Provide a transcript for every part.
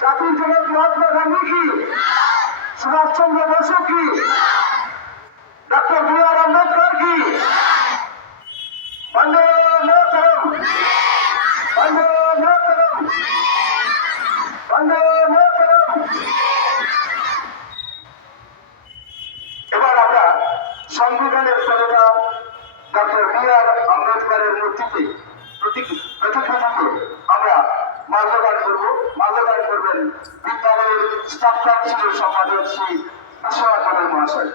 জাতির জনক মহাত্মা গান্ধী কি সুভাষচন্দ্র বসু কি ডক্টর বি আর আম্বেদকর কি বন্দে মাতরম বন্দে মাতরম বন্দে মাতরম এবার আমরা সংবিধানের প্রেরণা ডক্টর বি আর আম্বেদকরের মূর্তিতে আমরা মাল্যদান করব। মাল্যদান করবেন বিদ্যালয়ের স্টাফ কাউন্সিলের সম্পাদক শ্রী বিশ্বনাথ মহাশয়।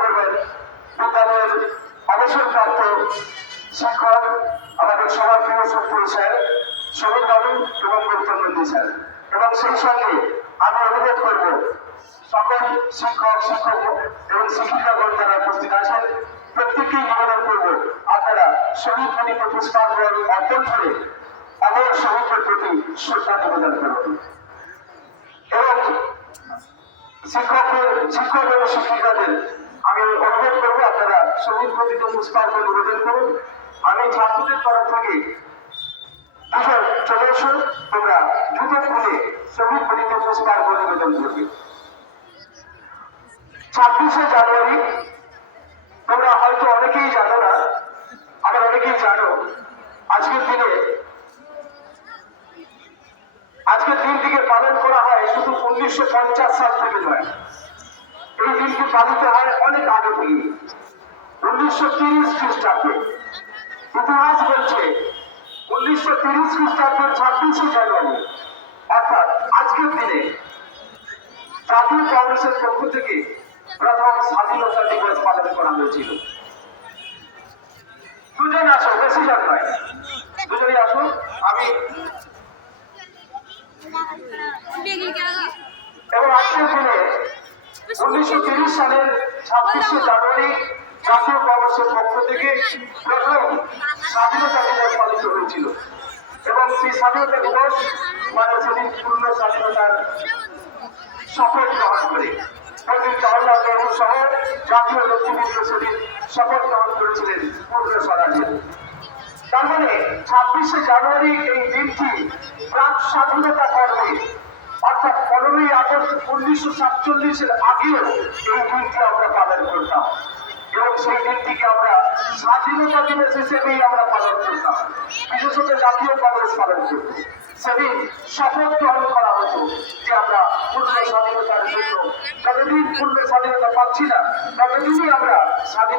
করবেন বিদ্যালয়ের শিক্ষক সবার প্রিয় সত্তর স্যার। শহীদ বাবু এবং গৌতম নন্দী, স্যার। এবং সেই সঙ্গে আমি অনুরোধ করব, সকল শিক্ষক শিক্ষক এবং শিক্ষিকাগণ যারা উপস্থিত আছেন, প্রত্যেককেই নিবেদন করব, আপনারা শহীদ বেদিতে পুষ্পার্ঘ অর্পণ করে আমাদের শহীদদের প্রতি শ্রদ্ধা নিবেদন করুন এবং শিক্ষকদের শিক্ষক এবং শিক্ষিকাদের আমি অনুরোধ করব, আপনারা শহীদ প্রতিটি পুষ্পার্ঘ নিবেদন করুন। আমি ছাত্রদের তরফ থেকে দুজন চলে এসো, তোমরা জুতো খুলে শহীদ প্রতিটি পুষ্পার্ঘ নিবেদন করবে। ছাব্বিশে জানুয়ারি, তোমরা হয়তো অনেকেই জানো না, আবার অনেকেই জানো, আজকের দিনে, আজকের দিনটিকে পালন করা হয় শুধু উনিশশো পঞ্চাশ সাল থেকে নয়। এই দিনটি পালিত হয় অনেক আগে থেকে উনিশশো তিরিশ খ্রিস্টাব্দে। ইতিহাস বলছে উনিশশো তিরিশ খ্রিস্টাব্দের ছাব্বিশে জানুয়ারি। অর্থাৎ আজকের দিনে জাতীয় কংগ্রেসের পক্ষ থেকে প্রথম স্বাধীনতা দিবস পালন করা হয়েছিল। দুজন আসো, বেশি জন নয়। দুজনই আসো, আমি এবং আজকের দিনে উনিশশো তিরিশ সালের ছাব্বিশে জানুয়ারি জাতীয় কংগ্রেসের পক্ষ থেকে প্রথম হয়েছিল এবং সেই স্বাধীনতা দিবস মানে সেদিন পূর্ণ স্বাধীনতার শপথ গ্রহণ করে। পন্ডিত জওয়াহরলাল নেহরু সহ জাতীয় নেতৃবৃন্দ সেদিন শপথ গ্রহণ করেছিলেন, পূর্ণ স্বরাজের তার মানে ছাব্বিশে জানুয়ারি এই দিনটি প্রাক স্বাধীনতা পর্বে, অর্থাৎ পনেরোই আগস্ট উনিশশো সাতচল্লিশের আগেও এই দিনটি আমরা পালন করতাম। এবং সেই দিনটিকে আমরা স্বাধীনতা দিবস হিসেবেই আমরা জাতীয় কংগ্রেস পালন করত সেদিন শপথ গ্রহণ করা হতো যে আমরা পূর্ণ স্বাধীনতার জন্য। যতদিন পূর্ণ স্বাধীনতা পাচ্ছি না, ততদিনই আমরা স্বাধীনতা